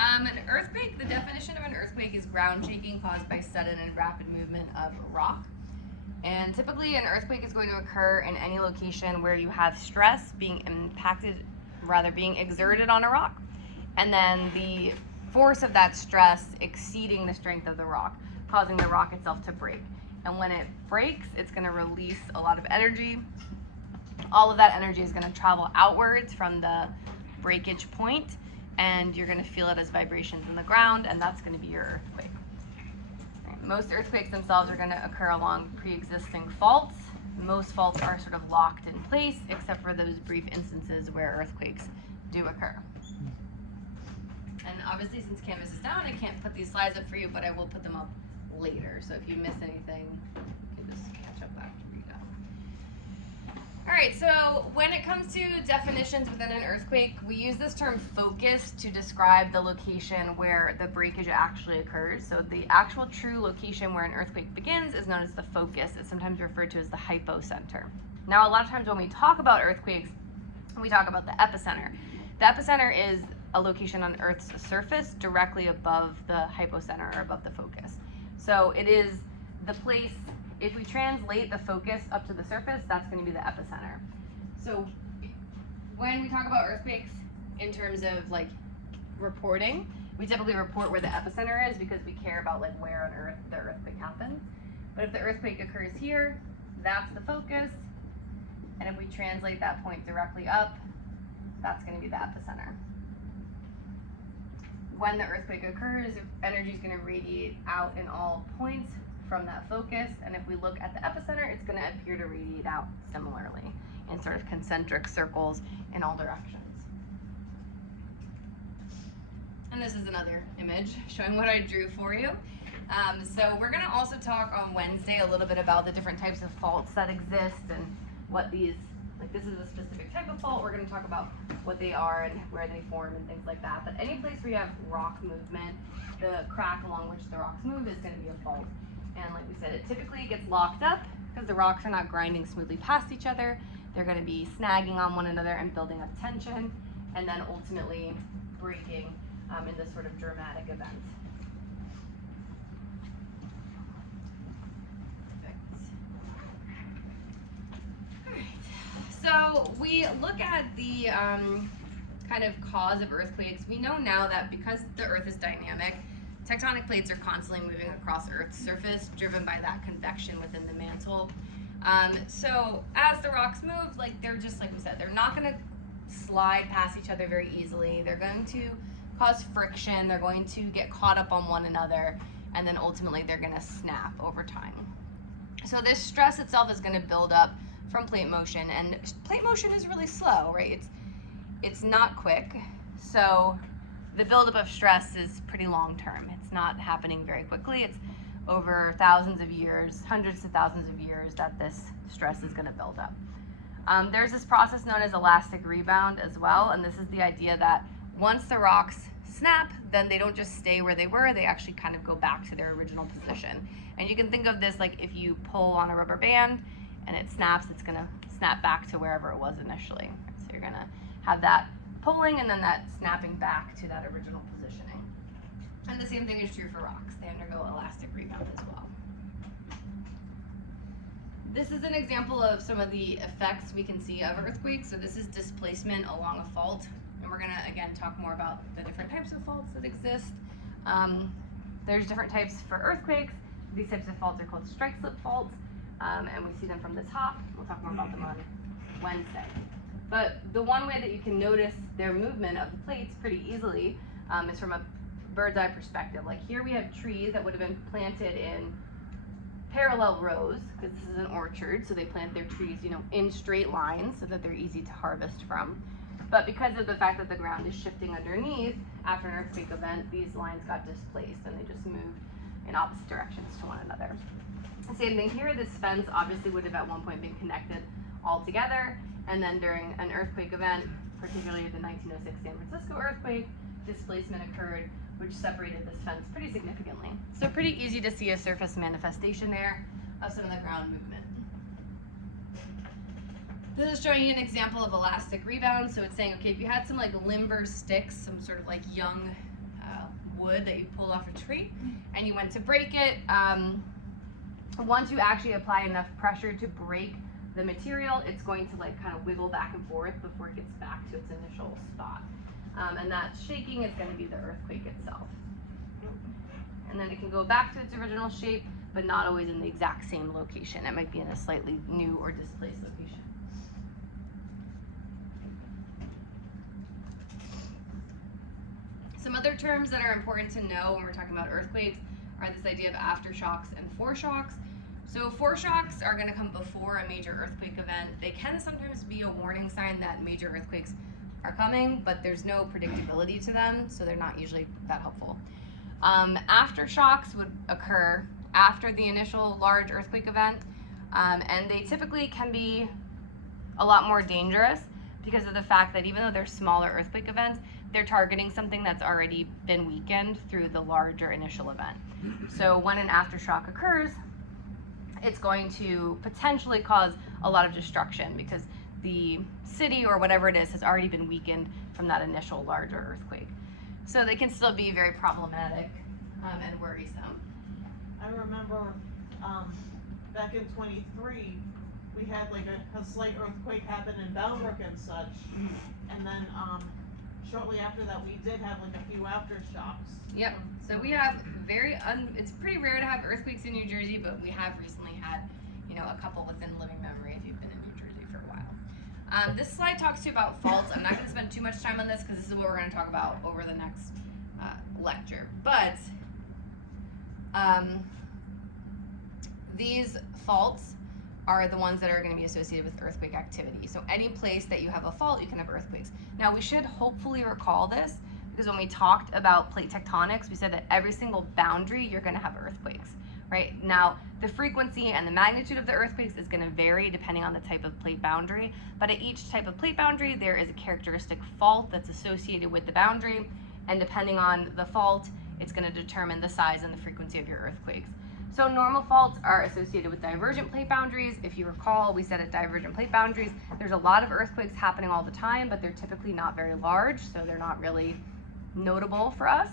An earthquake, the definition of an earthquake is ground shaking caused by sudden and rapid movement of rock. And typically an earthquake is going to occur in any location where you have stress being exerted on a rock. And then the force of that stress exceeding the strength of the rock, causing the rock itself to break. And when it breaks, it's going to release a lot of energy. All of that energy is going to travel outwards from the breakage point, and you're going to feel it as vibrations in the ground, and that's going to be your earthquake. Most earthquakes themselves are going to occur along pre-existing faults. Most faults are sort of locked in place, except for those brief instances where earthquakes do occur. And obviously, since Canvas is down, I can't put these slides up for you, but I will put them up later. So if you miss anything, you can just catch up after we go. All right, so when it comes to definitions within an earthquake, we use this term focus to describe the location where the breakage actually occurs. So the actual true location where an earthquake begins is known as the focus. It's sometimes referred to as the hypocenter. Now, a lot of times when we talk about earthquakes, we talk about the epicenter. The epicenter is a location on Earth's surface directly above the hypocenter or above the focus. So it is the place, if we translate the focus up to the surface, that's going to be the epicenter. So when we talk about earthquakes in terms of like reporting, we typically report where the epicenter is because we care about like where on Earth the earthquake happens. But if the earthquake occurs here, that's the focus. And if we translate that point directly up, that's going to be the epicenter. When the earthquake occurs, energy is going to radiate out in all points from that focus, and if we look at the epicenter, it's going to appear to radiate out similarly in sort of concentric circles in all directions. And this is another image showing what I drew for you. So we're going to also talk on Wednesday a little bit about the different types of faults that exist and what these, like this is a specific type of fault. We're going to talk about what they are and where they form and things like that. But any place where you have rock movement, the crack along which the rocks move is going to be a fault. And like we said, it typically gets locked up because the rocks are not grinding smoothly past each other. They're going to be snagging on one another and building up tension, and then ultimately breaking in this sort of dramatic event. So we look at the kind of cause of earthquakes. We know now that because the Earth is dynamic, tectonic plates are constantly moving across Earth's surface, driven by that convection within the mantle. So as the rocks move, like they're just like we said, they're not going to slide past each other very easily. They're going to cause friction. They're going to get caught up on one another, and then ultimately they're going to snap over time. So this stress itself is going to build up from plate motion, and plate motion is really slow, right? It's not quick, so the buildup of stress is pretty long term. It's not happening very quickly. It's over thousands of years, hundreds to thousands of years that this stress is going to build up. There's this process known as elastic rebound as well, and this is the idea that once the rocks snap, then they don't just stay where they were, they actually kind of go back to their original position. And you can think of this like if you pull on a rubber band and it snaps, it's going to snap back to wherever it was initially. So you're going to have that pulling and then that snapping back to that original positioning. And the same thing is true for rocks. They undergo elastic rebound as well. This is an example of some of the effects we can see of earthquakes. So this is displacement along a fault. And we're going to, again, talk more about the different types of faults that exist. There's different types for earthquakes. These types of faults are called strike-slip faults. And we see them from the top. We'll talk more about them on Wednesday. But the one way that you can notice their movement of the plates pretty easily is from a bird's eye perspective. Like here we have trees that would have been planted in parallel rows, because this is an orchard, so they plant their trees, in straight lines so that they're easy to harvest from. But because of the fact that the ground is shifting underneath, after an earthquake event, these lines got displaced and they just moved in opposite directions to one another. Same thing here, this fence obviously would have at one point been connected all together, and then during an earthquake event, particularly the 1906 San Francisco earthquake, displacement occurred, which separated this fence pretty significantly. So pretty easy to see a surface manifestation there of some of the ground movement. This is showing you an example of elastic rebound. So it's saying, okay, if you had some like limber sticks, some sort of like young wood that you pulled off a tree, and you went to break it. Once you actually apply enough pressure to break the material, it's going to like kind of wiggle back and forth before it gets back to its initial spot. And that shaking is going to be the earthquake itself. And then it can go back to its original shape, but not always in the exact same location. It might be in a slightly new or displaced location. Some other terms that are important to know when we're talking about earthquakes are this idea of aftershocks and foreshocks. So foreshocks are going to come before a major earthquake event. They can sometimes be a warning sign that major earthquakes are coming, but there's no predictability to them, so they're not usually that helpful. Aftershocks would occur after the initial large earthquake event, and they typically can be a lot more dangerous because of the fact that even though they're smaller earthquake events, they're targeting something that's already been weakened through the larger initial event. So when an aftershock occurs, it's going to potentially cause a lot of destruction because the city or whatever it is has already been weakened from that initial larger earthquake. So they can still be very problematic and worrisome. I remember back in 23, we had like a slight earthquake happen in Boundbrook and such, and then shortly after that we did have like a few aftershocks. Yep. So we have it's pretty rare to have earthquakes in New Jersey, but we have recently had, a couple within living memory if you've been in New Jersey for a while. This slide talks to you about faults. I'm not going to spend too much time on this because this is what we're going to talk about over the next lecture. But these faults are the ones that are going to be associated with earthquake activity. So any place that you have a fault, you can have earthquakes. Now we should hopefully recall this because when we talked about plate tectonics, we said that every single boundary you're going to have earthquakes, right? Now the frequency and the magnitude of the earthquakes is going to vary depending on the type of plate boundary, but at each type of plate boundary there is a characteristic fault that's associated with the boundary, and depending on the fault, it's going to determine the size and the frequency of your earthquakes. So normal faults are associated with divergent plate boundaries. If you recall, we said at divergent plate boundaries, there's a lot of earthquakes happening all the time, but they're typically not very large, so they're not really notable for us.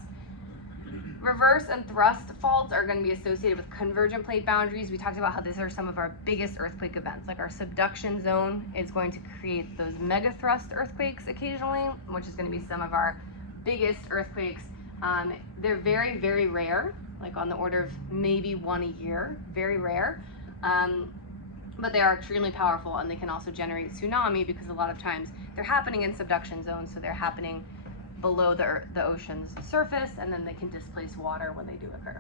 Reverse and thrust faults are going to be associated with convergent plate boundaries. We talked about how these are some of our biggest earthquake events. Like our subduction zone is going to create those megathrust earthquakes occasionally, which is going to be some of our biggest earthquakes. They're very, very rare, like on the order of maybe one a year, very rare. But they are extremely powerful, and they can also generate tsunami because a lot of times they're happening in subduction zones, so they're happening below the ocean's surface, and then they can displace water when they do occur.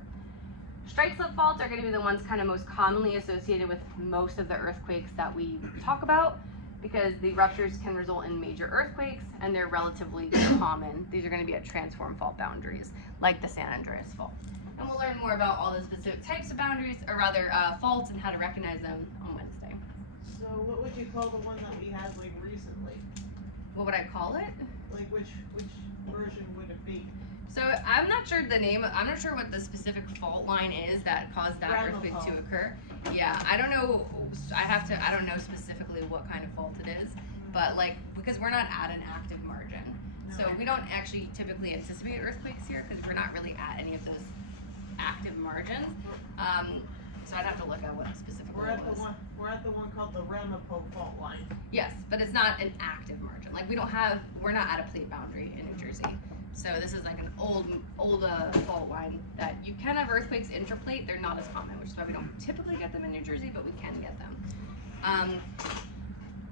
Strike slip faults are going to be the ones kind of most commonly associated with most of the earthquakes that we talk about, because the ruptures can result in major earthquakes, and they're relatively common. These are going to be at transform fault boundaries, like the San Andreas Fault. And we'll learn more about all the specific types of boundaries, or rather faults, and how to recognize them on Wednesday. So what would you call the one that we had like recently? What would I call it? Like which version would it be? So I'm not sure the name. I'm not sure what the specific fault line is that caused that earthquake to occur. Yeah, I don't know. I don't know specifically what kind of fault it is, but because we're not at an active margin, so we don't actually typically anticipate earthquakes here because we're not really at any of those active margins. So I'd have to look at what specific We're at the one called the Ramapo fault line. Yes, but it's not an active margin. Like we're not at a plate boundary in New Jersey. So this is like an old fault line that you can have earthquakes interplate. They're not as common, which is why we don't typically get them in New Jersey, but we can get them.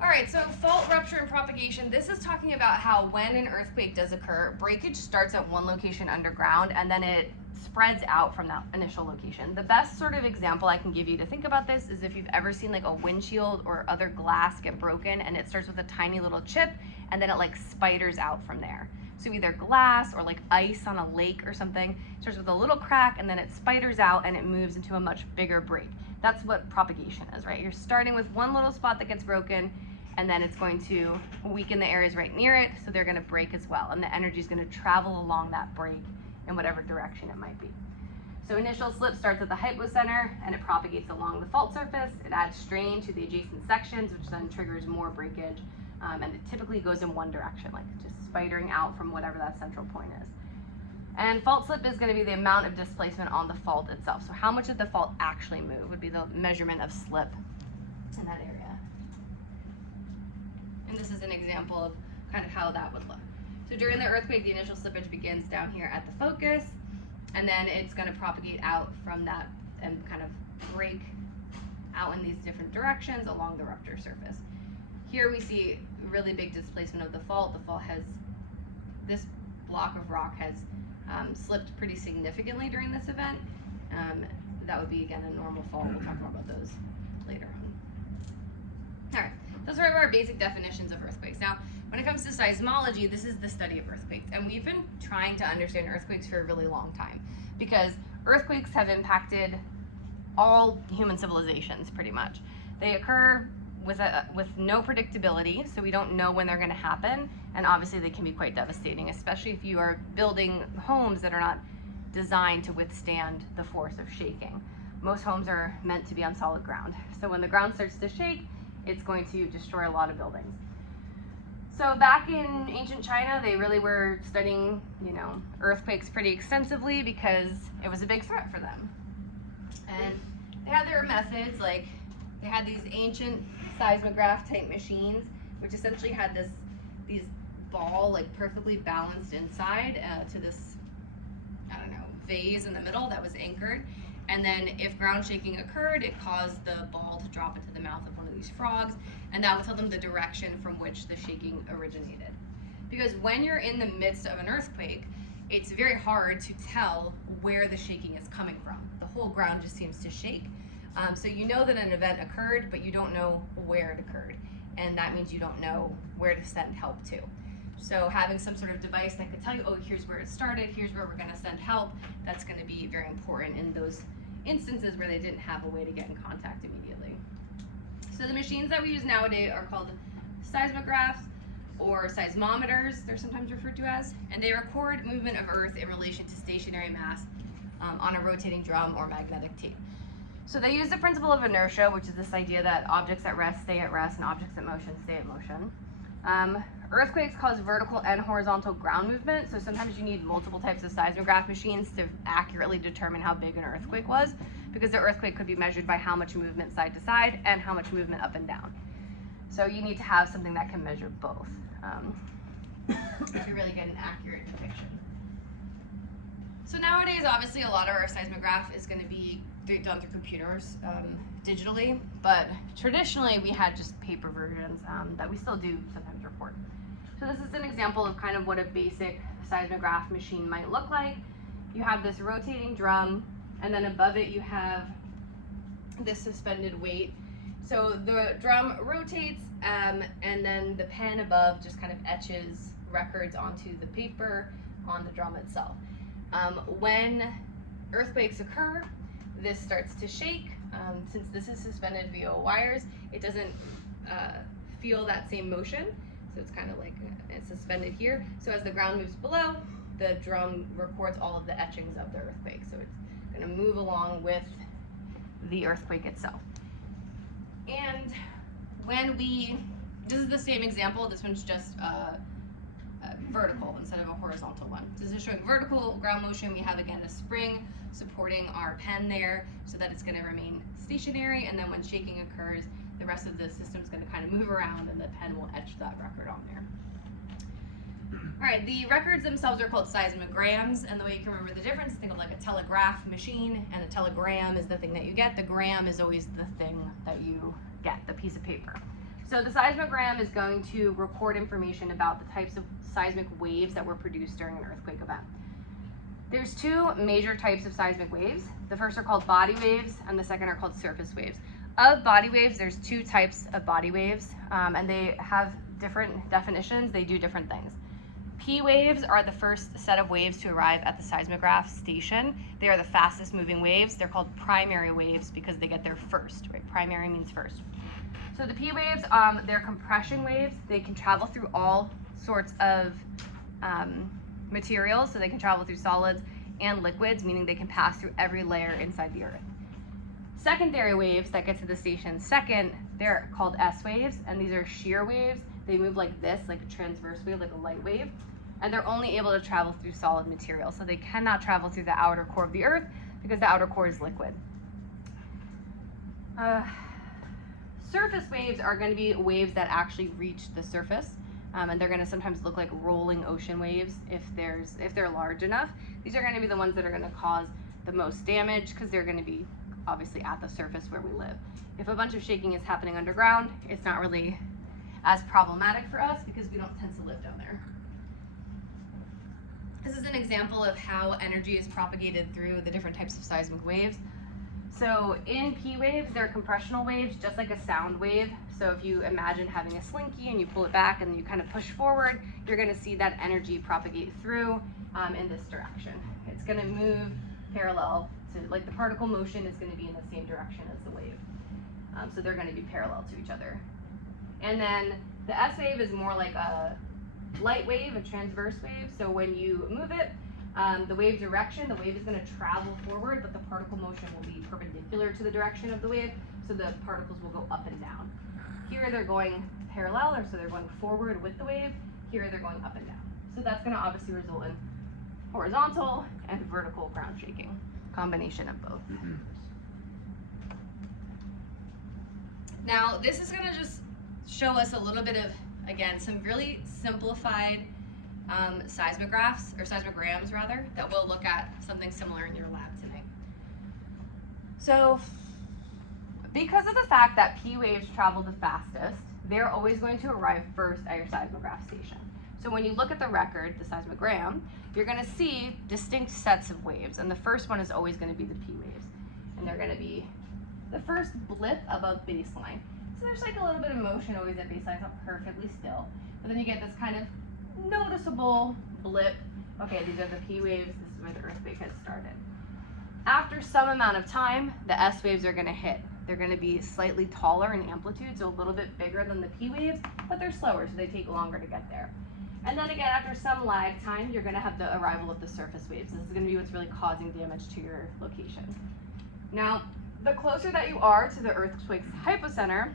All right, so fault rupture and propagation. This is talking about how when an earthquake does occur, breakage starts at one location underground and then it spreads out from that initial location. The best sort of example I can give you to think about this is if you've ever seen like a windshield or other glass get broken and it starts with a tiny little chip and then it like spiders out from there. So either glass or like ice on a lake or something, it starts with a little crack and then it spiders out and it moves into a much bigger break. That's what propagation is, right? You're starting with one little spot that gets broken and then it's going to weaken the areas right near it, so they're going to break as well, and the energy is going to travel along that break in whatever direction it might be. So initial slip starts at the hypocenter and it propagates along the fault surface. It adds strain to the adjacent sections, which then triggers more breakage, and it typically goes in one direction, like just spidering out from whatever that central point is. And fault slip is going to be the amount of displacement on the fault itself. So how much did the fault actually move would be the measurement of slip in that area. And this is an example of kind of how that would look. So during the earthquake, the initial slippage begins down here at the focus, and then it's going to propagate out from that and kind of break out in these different directions along the rupture surface. Here we see really big displacement of the fault. The fault has, this block of rock has slipped pretty significantly during this event. That would be, again, a normal fault. We'll talk more about those later on. All right, those are our basic definitions of earthquakes. Now, when it comes to seismology, this is the study of earthquakes. And we've been trying to understand earthquakes for a really long time because earthquakes have impacted all human civilizations pretty much. They occur with no predictability, so we don't know when they're going to happen, and obviously they can be quite devastating, especially if you are building homes that are not designed to withstand the force of shaking. Most homes are meant to be on solid ground, so when the ground starts to shake, it's going to destroy a lot of buildings. So back in ancient China, they really were studying, earthquakes pretty extensively because it was a big threat for them. And they had their methods, like they had these ancient seismograph type machines, which essentially had these ball like perfectly balanced inside to this, vase in the middle that was anchored. And then if ground shaking occurred, it caused the ball to drop into the mouth of one of these frogs, and that would tell them the direction from which the shaking originated. Because when you're in the midst of an earthquake, it's very hard to tell where the shaking is coming from. The whole ground just seems to shake. So you know that an event occurred, but you don't know where it occurred. And that means you don't know where to send help to. So having some sort of device that could tell you, oh, here's where it started, here's where we're gonna send help, that's gonna be very important in those instances where they didn't have a way to get in contact immediately. So the machines that we use nowadays are called seismographs or seismometers, they're sometimes referred to as, and they record movement of Earth in relation to stationary mass on a rotating drum or magnetic tape. So they use the principle of inertia, which is this idea that objects at rest stay at rest and objects in motion stay at motion. Earthquakes cause vertical and horizontal ground movement, so sometimes you need multiple types of seismograph machines to accurately determine how big an earthquake was, because the earthquake could be measured by how much movement side to side and how much movement up and down. So you need to have something that can measure both to really get an accurate depiction. So nowadays, obviously, a lot of our seismograph is going to be done through computers digitally, but traditionally we had just paper versions that we still do sometimes record. So this is an example of kind of what a basic seismograph machine might look like. You have this rotating drum, and then above it you have this suspended weight. So the drum rotates, and then the pen above just kind of etches records onto the paper on the drum itself. When earthquakes occur, this starts to shake. Since this is suspended via wires, it doesn't feel that same motion. So it's kind of like it's suspended here. So as the ground moves below, the drum records all of the etchings of the earthquake. So it's going to move along with the earthquake itself. And when this is the same example, this one's just vertical instead of a horizontal one. So this is showing vertical ground motion. We have, again, a spring supporting our pen there so that it's going to remain stationary, and then when shaking occurs, the rest of the system is going to kind of move around and the pen will etch that record on there. All right, the records themselves are called seismograms, and the way you can remember the difference, think of like a telegraph machine, and a telegram is the thing that you get. The gram is always the thing that you get, the piece of paper. So the seismogram is going to record information about the types of seismic waves that were produced during an earthquake event. There's two major types of seismic waves. The first are called body waves, and the second are called surface waves. Of body waves, there's two types of body waves, and they have different definitions. They do different things. P waves are the first set of waves to arrive at the seismograph station. They are the fastest moving waves. They're called primary waves because they get there first, right? Primary means first. So the P waves, they're compression waves. They can travel through all sorts of materials, so they can travel through solids and liquids, meaning they can pass through every layer inside the earth. Secondary waves that get to the station second, they're called S waves, and these are shear waves. They move like this, like a transverse wave, like a light wave. and they're only able to travel through solid material. So they cannot travel through the outer core of the Earth because the outer core is liquid. Surface waves are going to be waves that actually reach the surface, and they're going to sometimes look like rolling ocean waves if they're large enough. These are going to be the ones that are going to cause the most damage because they're going to be obviously at the surface where we live. If a bunch of shaking is happening underground, it's not really as problematic for us because we don't tend to live down there. This is an example of how energy is propagated through the different types of seismic waves. So in P waves, they're compressional waves, just like a sound wave. So if you imagine having a slinky and you pull it back and you kind of push forward, you're going to see that energy propagate through in this direction. It's going to move parallel to, like the particle motion is going to be in the same direction as the wave. So they're going to be parallel to each other. And then the S wave is more like a light wave, a transverse wave. So when you move it, the wave direction, the wave is going to travel forward, but the particle motion will be perpendicular to the direction of the wave, so the particles will go up and down. Here they're going parallel, or so they're going forward with the wave. Here they're going up and down. So that's going to obviously result in horizontal and vertical ground shaking, combination of both. Now, this is going to just show us a little bit of, again, some really simplified seismographs, or seismograms rather, that we'll look at something similar in your lab today. So, because of the fact that P waves travel the fastest, they're always going to arrive first at your seismograph station. So when you look at the record, the seismogram, you're going to see distinct sets of waves, and the first one is always going to be the P waves. And they're going to be the first blip above baseline. So there's like a little bit of motion always at baseline, it's not perfectly still, but then you get this kind of noticeable blip. Okay, these are the P waves, this is where the earthquake has started. After some amount of time, the S waves are going to hit. They're going to be slightly taller in amplitude, so a little bit bigger than the P waves, but they're slower, so they take longer to get there. And then again, after some lag time, you're going to have the arrival of the surface waves. This is going to be what's really causing damage to your location. Now, the closer that you are to the earthquake's hypocenter,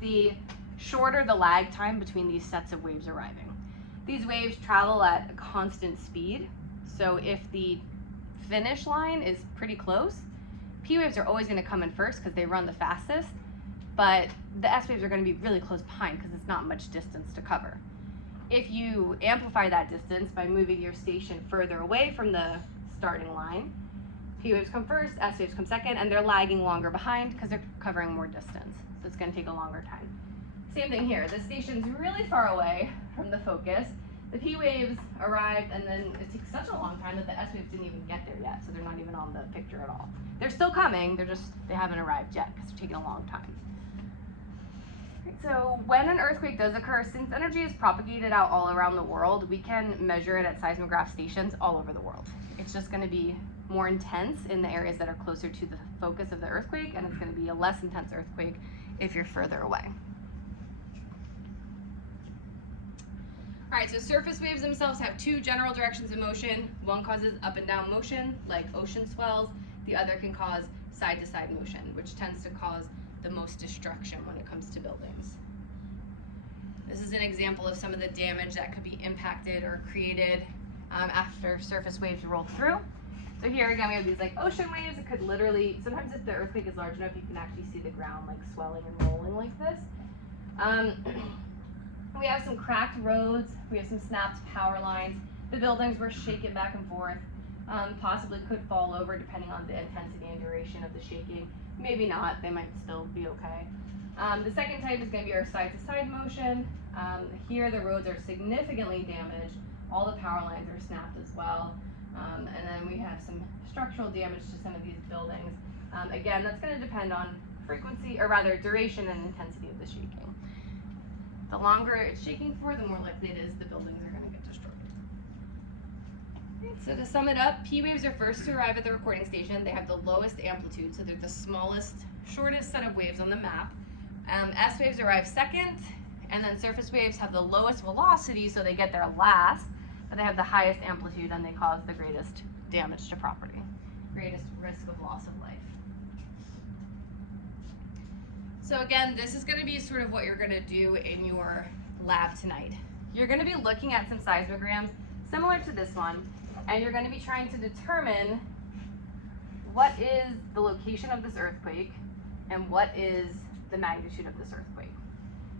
the shorter the lag time between these sets of waves arriving. These waves travel at a constant speed, so if the finish line is pretty close, P waves are always going to come in first because they run the fastest, but the S waves are going to be really close behind because it's not much distance to cover. If you amplify that distance by moving your station further away from the starting line, P waves come first, S waves come second, and they're lagging longer behind because they're covering more distance, so it's going to take a longer time. Same thing here, the station's really far away from the focus. The P waves arrived, and then it takes such a long time that the S waves didn't even get there yet, so they're not even on the picture at all. They're still coming, they haven't arrived yet because they're taking a long time. So when an earthquake does occur, since energy is propagated out all around the world, we can measure it at seismograph stations all over the world. It's just going to be more intense in the areas that are closer to the focus of the earthquake, and it's going to be a less intense earthquake if you're further away. All right, so surface waves themselves have two general directions of motion. One causes up and down motion, like ocean swells. The other can cause side-to-side motion, which tends to cause the most destruction when it comes to buildings. This is an example of some of the damage that could be impacted or created after surface waves roll through. So here again, we have these like ocean waves. It could literally, sometimes if the earthquake is large enough, you can actually see the ground like swelling and rolling like this. We have some cracked roads. We have some snapped power lines. The buildings were shaken back and forth. Possibly could fall over depending on the intensity and duration of the shaking. Maybe not, they might still be okay. The second type is going to be our side-to-side motion. Here the roads are significantly damaged. All the power lines are snapped as well. And then we have some structural damage to some of these buildings. Again, that's going to depend on frequency, or rather duration and intensity of the shaking. The longer it's shaking for, the more likely it is the buildings are going to get destroyed. So to sum it up, P waves are first to arrive at the recording station. They have the lowest amplitude, so they're the smallest, shortest set of waves on the map. S waves arrive second, and then surface waves have the lowest velocity, so they get there last, but they have the highest amplitude and they cause the greatest damage to property, greatest risk of loss of life. So again, this is going to be sort of what you're going to do in your lab tonight. you're going to be looking at some seismograms similar to this one, and you're going to be trying to determine what is the location of this earthquake and what is the magnitude of this earthquake.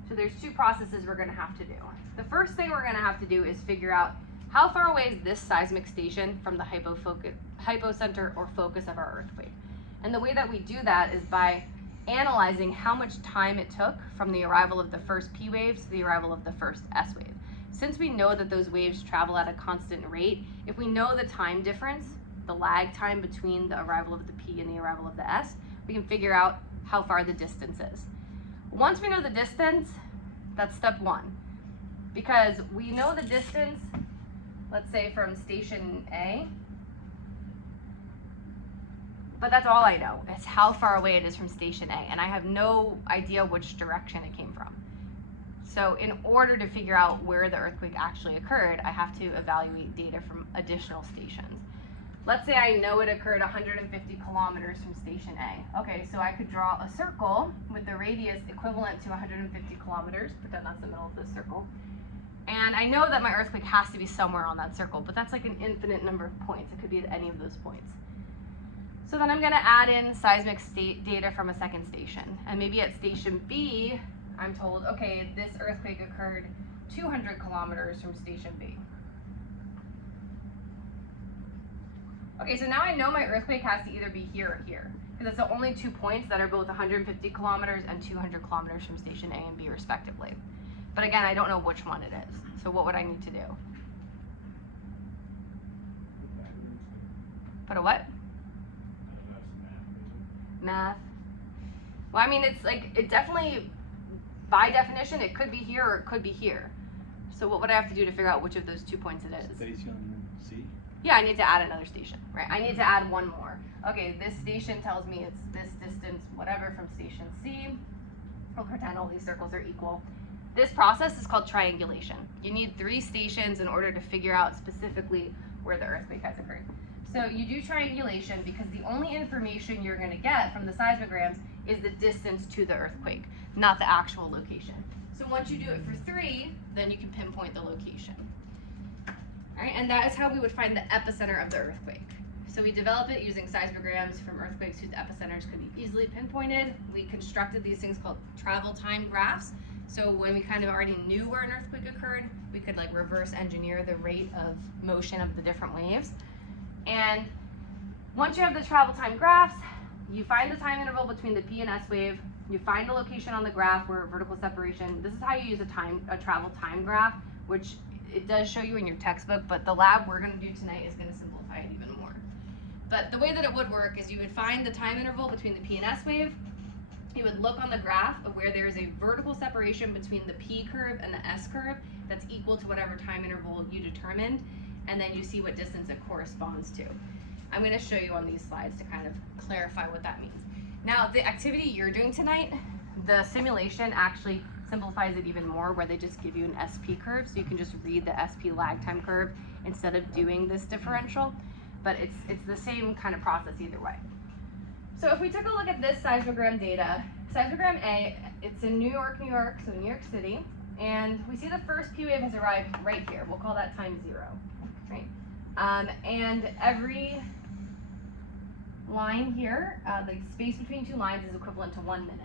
So there's two processes we're going to have to do. The first thing we're going to have to do is figure out how far away is this seismic station from the hypocenter or focus of our earthquake. And the way that we do that is by analyzing how much time it took from the arrival of the first P wave to the arrival of the first S wave. Since we know that those waves travel at a constant rate, if we know the time difference, the lag time between the arrival of the P and the arrival of the S, we can figure out how far the distance is. Once we know the distance, that's step one. Because we know the distance, let's say from station A, but that's all I know. It's how far away it is from station A, and I have no idea which direction it came from. So in order to figure out where the earthquake actually occurred, I have to evaluate data from additional stations. Let's say I know it occurred 150 kilometers from station A. Okay, so I could draw a circle with the radius equivalent to 150 kilometers, pretend that's the middle of this circle. And I know that my earthquake has to be somewhere on that circle, but that's like an infinite number of points. It could be at any of those points. So then I'm going to add in seismic data from a second station. And maybe at station B, I'm told, okay, this earthquake occurred 200 kilometers from station B. Okay, so now I know my earthquake has to either be here or here, because it's the only 2 points that are both 150 kilometers and 200 kilometers from station A and B respectively. But again, I don't know which one it is. So what would I need to do? Put a what? Math. Well, I mean, it's like, it definitely, by definition, it could be here or it could be here. So what would I have to do to figure out which of those 2 points it is? Station C? Yeah, I need to add another station, right? I need to add one more. Okay, this station tells me it's this distance, whatever, from station C. We'll pretend all these circles are equal. This process is called triangulation. You need 3 stations in order to figure out specifically where the earthquake has occurred. So you do triangulation because the only information you're going to get from the seismograms is the distance to the earthquake, not the actual location. So once you do it for 3, then you can pinpoint the location. All right, and that is how we would find the epicenter of the earthquake. So we develop it using seismograms from earthquakes whose epicenters could be easily pinpointed. We constructed these things called travel time graphs. So when we kind of already knew where an earthquake occurred, we could like reverse engineer the rate of motion of the different waves. And once you have the travel time graphs, you find the time interval between the P and S wave, you find the location on the graph where vertical separation. This is how you use a travel time graph, which it does show you in your textbook, but the lab we're gonna do tonight is gonna simplify it even more. But the way that it would work is you would find the time interval between the P and S wave, you would look on the graph of where there is a vertical separation between the P curve and the S curve that's equal to whatever time interval you determined, and then you see what distance it corresponds to. I'm going to show you on these slides to kind of clarify what that means. Now, the activity you're doing tonight, the simulation actually simplifies it even more, where they just give you an SP curve, so you can just read the SP lag time curve instead of doing this differential, but it's the same kind of process either way. So if we took a look at this seismogram data, seismogram A, it's in New York, so New York City, and we see the first P wave has arrived right here. We'll call that time 0, right? And every line here, the space between 2 lines is equivalent to 1 minute.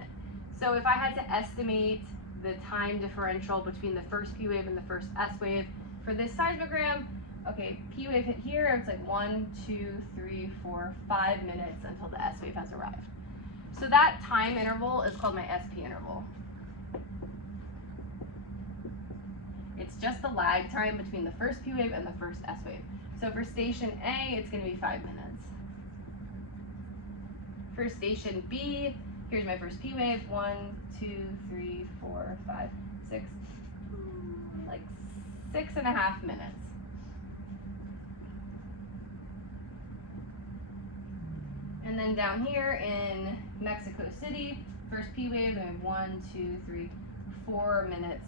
So if I had to estimate the time differential between the first P wave and the first S wave for this seismogram, okay, P wave hit here, it's like 1, 2, 3, 4, 5 minutes until the S wave has arrived. So that time interval is called my SP interval. It's just the lag time between the first P wave and the first S wave. So for station A, it's going to be 5 minutes. For station B, here's my first P wave, 1, 2, 3, 4, 5, 6, like 6.5 minutes. And then down here in Mexico City, first P wave, I have 1, 2, 3, 4 minutes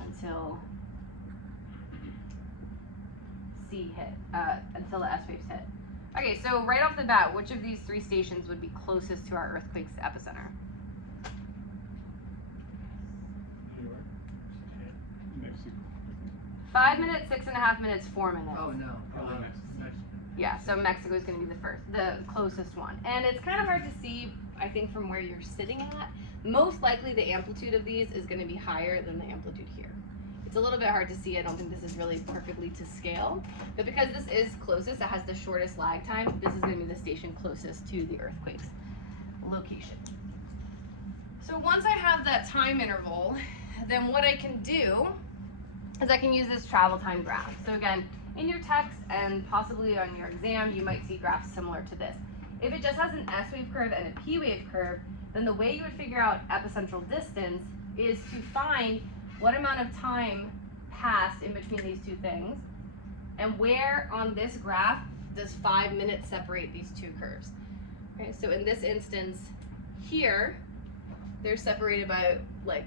until C hit, until the S waves hit. Okay, so right off the bat, which of these 3 stations would be closest to our earthquake's epicenter? New York. Mexico. 5 minutes, 6.5 minutes, 4 minutes. Oh, no. Probably Mexico. Yeah, so Mexico is going to be the closest one. And it's kind of hard to see, I think, from where you're sitting at. Most likely the amplitude of these is going to be higher than the amplitude here. It's a little bit hard to see. I don't think this is really perfectly to scale. But because this is closest, it has the shortest lag time, this is going to be the station closest to the earthquake's location. So once I have that time interval, then what I can do is I can use this travel time graph. So again, in your text and possibly on your exam, you might see graphs similar to this. If it just has an S wave curve and a P wave curve, then the way you would figure out epicentral distance is to find what amount of time passed in between these two things, and where on this graph does 5 minutes separate these two curves. Okay, so in this instance here, they're separated by like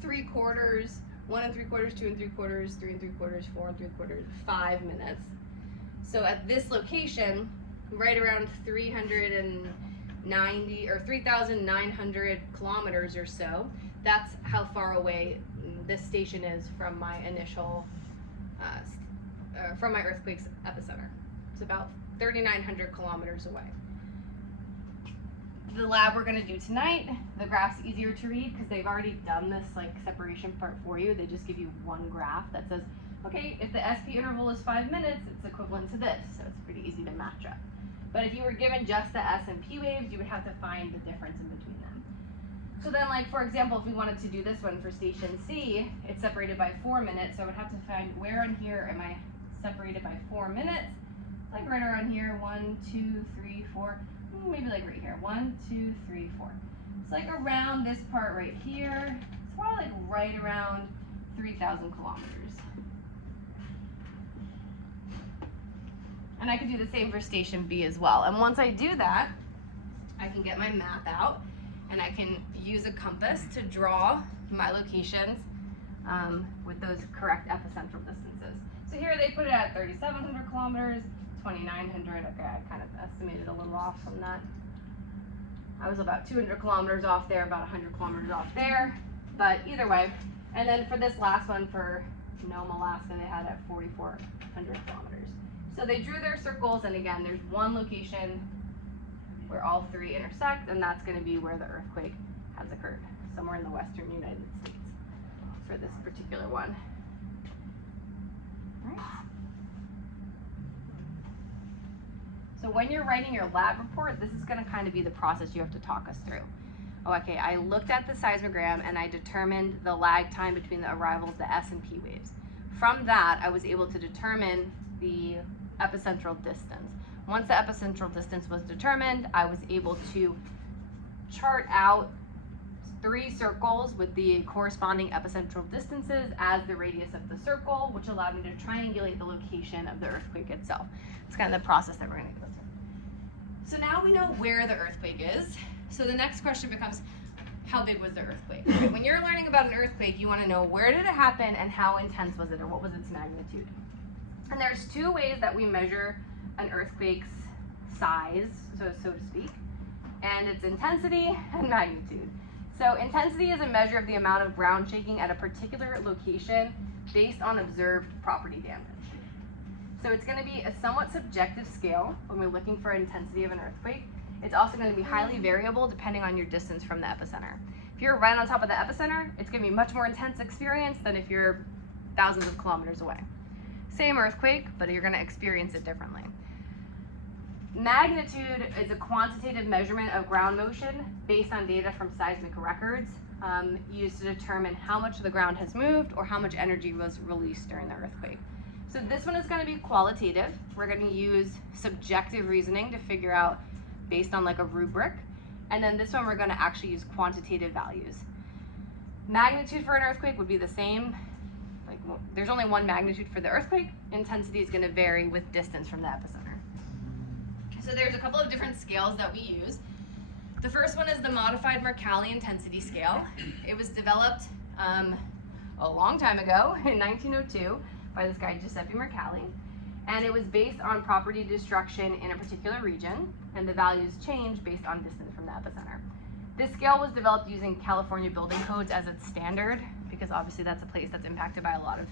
3/4, 1 3/4, 2 3/4, 3 3/4, 4 3/4, 5 minutes. So at this location, right around 390 or 3,900 kilometers or so, that's how far away this station is from my initial, from my earthquake's epicenter. It's about 3,900 kilometers away. The lab we're going to do tonight, the graph's easier to read because they've already done this like separation part for you. They just give you one graph that says, okay, if the SP interval is 5 minutes, it's equivalent to this. So it's pretty easy to match up. But if you were given just the S and P waves, you would have to find the difference in between them. So then, like, for example, if we wanted to do this one for station C, it's separated by 4 minutes. So I would have to find where on here am I separated by 4 minutes. Like right around here, 1, 2, 3, 4, maybe like right here, 1, 2, 3, 4. It's like around this part right here. It's probably like right around 3,000 kilometers. And I could do the same for station B as well. And once I do that, I can get my map out and I can use a compass to draw my locations with those correct epicentral distances. So here they put it at 3,700 kilometers, 2,900. Okay, I kind of estimated a little off from that. I was about 200 kilometers off there, about 100 kilometers off there. But either way, and then for this last one for Nome, Alaska, they had at 4,400 kilometers. So they drew their circles, and again, there's one location where all three intersect, and that's going to be where the earthquake has occurred, somewhere in the western United States for this particular one. All right. So when you're writing your lab report, this is going to kind of be the process you have to talk us through. Oh, okay, I looked at the seismogram and I determined the lag time between the arrivals, the S and P waves. From that, I was able to determine the epicentral distance. Once the epicentral distance was determined, I was able to chart out 3 circles with the corresponding epicentral distances as the radius of the circle, which allowed me to triangulate the location of the earthquake itself. It's kind of the process that we're going to go through. So now we know where the earthquake is. So the next question becomes, how big was the earthquake? Right? When you're learning about an earthquake, you want to know where did it happen and how intense was it, or what was its magnitude. And there's 2 ways that we measure an earthquake's size, so to speak, and its intensity and magnitude. So intensity is a measure of the amount of ground shaking at a particular location based on observed property damage. So it's going to be a somewhat subjective scale when we're looking for intensity of an earthquake. It's also going to be highly variable depending on your distance from the epicenter. If you're right on top of the epicenter, it's going to be a much more intense experience than if you're thousands of kilometers away. Same earthquake, but you're going to experience it differently. Magnitude is a quantitative measurement of ground motion based on data from seismic records used to determine how much the ground has moved or how much energy was released during the earthquake. So this one is going to be qualitative. We're going to use subjective reasoning to figure out based on like a rubric. And then this one we're going to actually use quantitative values. Magnitude for an earthquake would be the same. Like, well, there's only one magnitude for the earthquake. Intensity is going to vary with distance from the epicenter. So there's a couple of different scales that we use. The first one is the modified Mercalli intensity scale. It was developed a long time ago in 1902 by this guy Giuseppe Mercalli, and it was based on property destruction in a particular region, and the values change based on distance from the epicenter. This scale was developed using California building codes as its standard, because obviously that's a place that's impacted by a lot of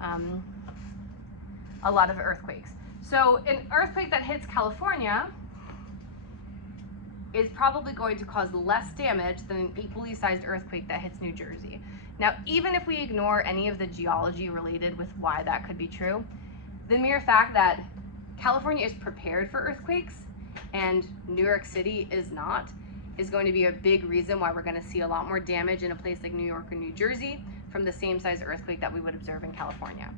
a lot of earthquakes. So an earthquake that hits California is probably going to cause less damage than an equally sized earthquake that hits New Jersey. Now, even if we ignore any of the geology related with why that could be true, the mere fact that California is prepared for earthquakes and New York City is not is going to be a big reason why we're going to see a lot more damage in a place like New York or New Jersey from the same size earthquake that we would observe in California.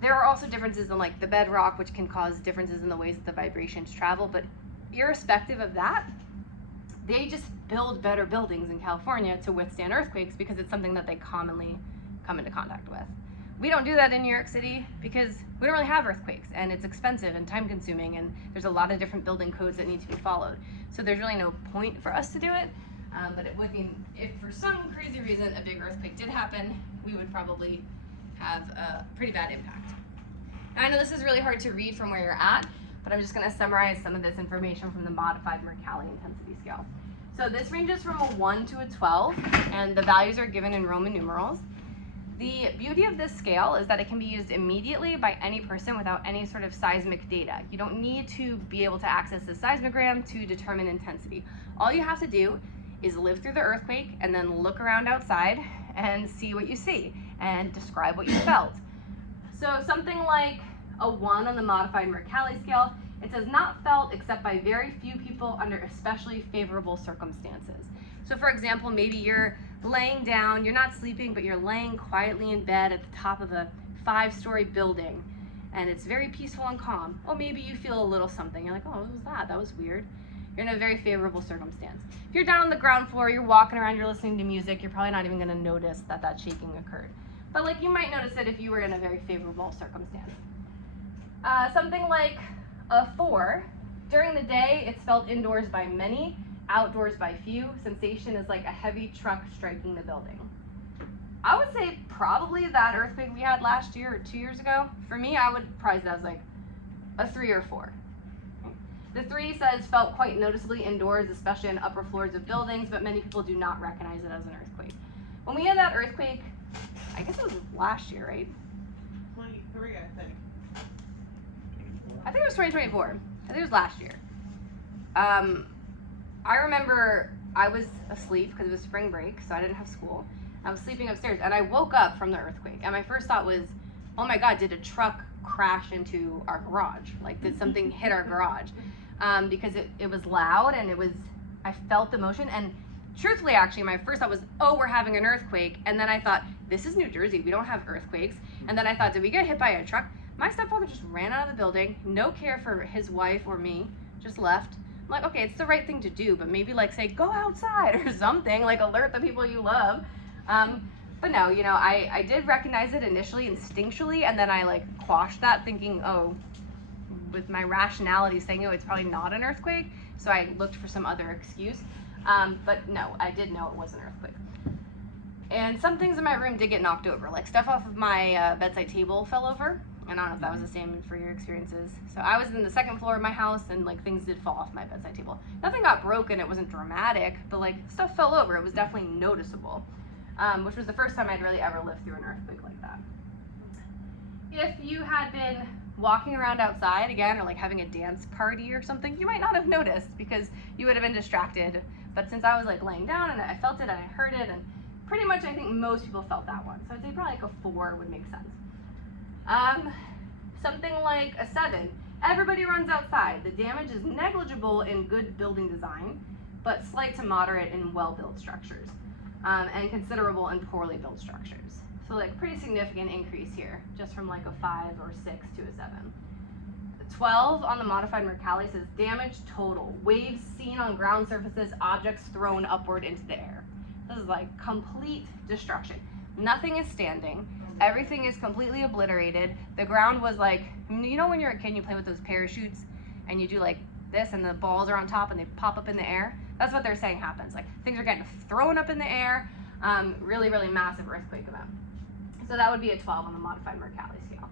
There are also differences in like the bedrock, which can cause differences in the ways that the vibrations travel, but irrespective of that, they just build better buildings in California to withstand earthquakes because it's something that they commonly come into contact with. We don't do that in New York City because we don't really have earthquakes, and it's expensive and time consuming, and there's a lot of different building codes that need to be followed. So there's really no point for us to do it, but it would mean if for some crazy reason a big earthquake did happen, we would probably have a pretty bad impact. Now, I know this is really hard to read from where you're at, but I'm just going to summarize some of this information from the modified Mercalli intensity scale. So this ranges from a 1 to a 12, and the values are given in Roman numerals. The beauty of this scale is that it can be used immediately by any person without any sort of seismic data. You don't need to be able to access the seismogram to determine intensity. All you have to do is live through the earthquake and then look around outside and see what you see and describe what you felt. So something like a 1 on the modified Mercalli scale, it says not felt except by very few people under especially favorable circumstances. So for example, maybe you're laying down, you're not sleeping, but you're laying quietly in bed at the top of a 5-story building, and it's very peaceful and calm. Oh, maybe you feel a little something. You're like, oh, what was that? That was weird. You're in a very favorable circumstance. If you're down on the ground floor, you're walking around, you're listening to music, you're probably not even gonna notice that that shaking occurred. But like you might notice it if you were in a very favorable circumstance. Something like a 4, during the day, it's felt indoors by many, outdoors by few. Sensation is like a heavy truck striking the building. I would say probably that earthquake we had last year or 2 years ago, for me, I would prize that as like a 3 or 4. The 3 says felt quite noticeably indoors, especially on upper floors of buildings, but many people do not recognize it as an earthquake. When we had that earthquake, I guess it was last year, right? 23, I think. I think it was 2024. I think it was last year. I remember I was asleep because it was spring break, so I didn't have school. I was sleeping upstairs, and I woke up from the earthquake, and my first thought was, oh my God, did a truck crash into our garage? Like, did something hit our garage? Because it was loud, and I felt the motion, and truthfully, actually, my first thought was, oh, we're having an earthquake, and then I thought, this is New Jersey, we don't have earthquakes, and then I thought, did we get hit by a truck? My stepfather just ran out of the building, no care for his wife or me, just left. I'm like, okay, it's the right thing to do, but maybe like say, go outside or something, like alert the people you love. But no, you know, I did recognize it initially instinctually, and then I like quashed that thinking, oh, with my rationality saying, oh, it's probably not an earthquake. So I looked for some other excuse. But no, I did know it was an earthquake. And some things in my room did get knocked over, like stuff off of my bedside table fell over. And I don't know if that was the same for your experiences. So I was in the 2nd floor of my house, and like things did fall off my bedside table. Nothing got broken, it wasn't dramatic, but like stuff fell over. It was definitely noticeable, which was the first time I'd really ever lived through an earthquake like that. If you had been walking around outside again, or like having a dance party or something, you might not have noticed because you would have been distracted. But since I was like laying down and I felt it and I heard it, and pretty much I think most people felt that one. So I'd say probably like a 4 would make sense. Something like a 7. Everybody runs outside. The damage is negligible in good building design, but slight to moderate in well-built structures, and considerable in poorly built structures. So like pretty significant increase here, just from like a 5 or 6 to a 7. 12 on the modified Mercalli says damage total. Waves seen on ground surfaces, objects thrown upward into the air. This is like complete destruction. Nothing is standing. Everything is completely obliterated. The ground was like, you know when you're a kid and you play with those parachutes and you do like this and the balls are on top and they pop up in the air? That's what they're saying happens. Like things are getting thrown up in the air. Really, really massive earthquake event. So that would be a 12 on the modified Mercalli scale.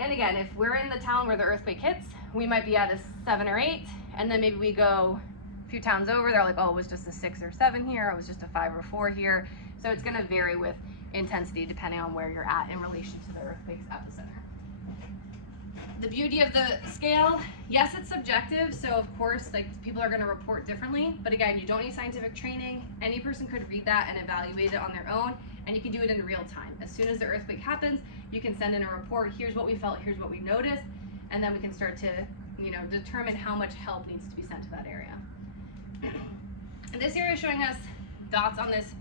And again, if we're in the town where the earthquake hits, we might be at a 7 or 8, and then maybe we go a few towns over, they're like, oh, it was just a 6 or 7 here, it was just a 5 or 4 here. So it's gonna vary with intensity depending on where you're at in relation to the earthquake's epicenter. The beauty of the scale, yes, it's subjective, so of course, like, people are going to report differently, but again, you don't need scientific training. Any person could read that and evaluate it on their own, and you can do it in real time. As soon as the earthquake happens, you can send in a report, here's what we felt, here's what we noticed, and then we can start to, determine how much help needs to be sent to that area. And this area is showing us dots on this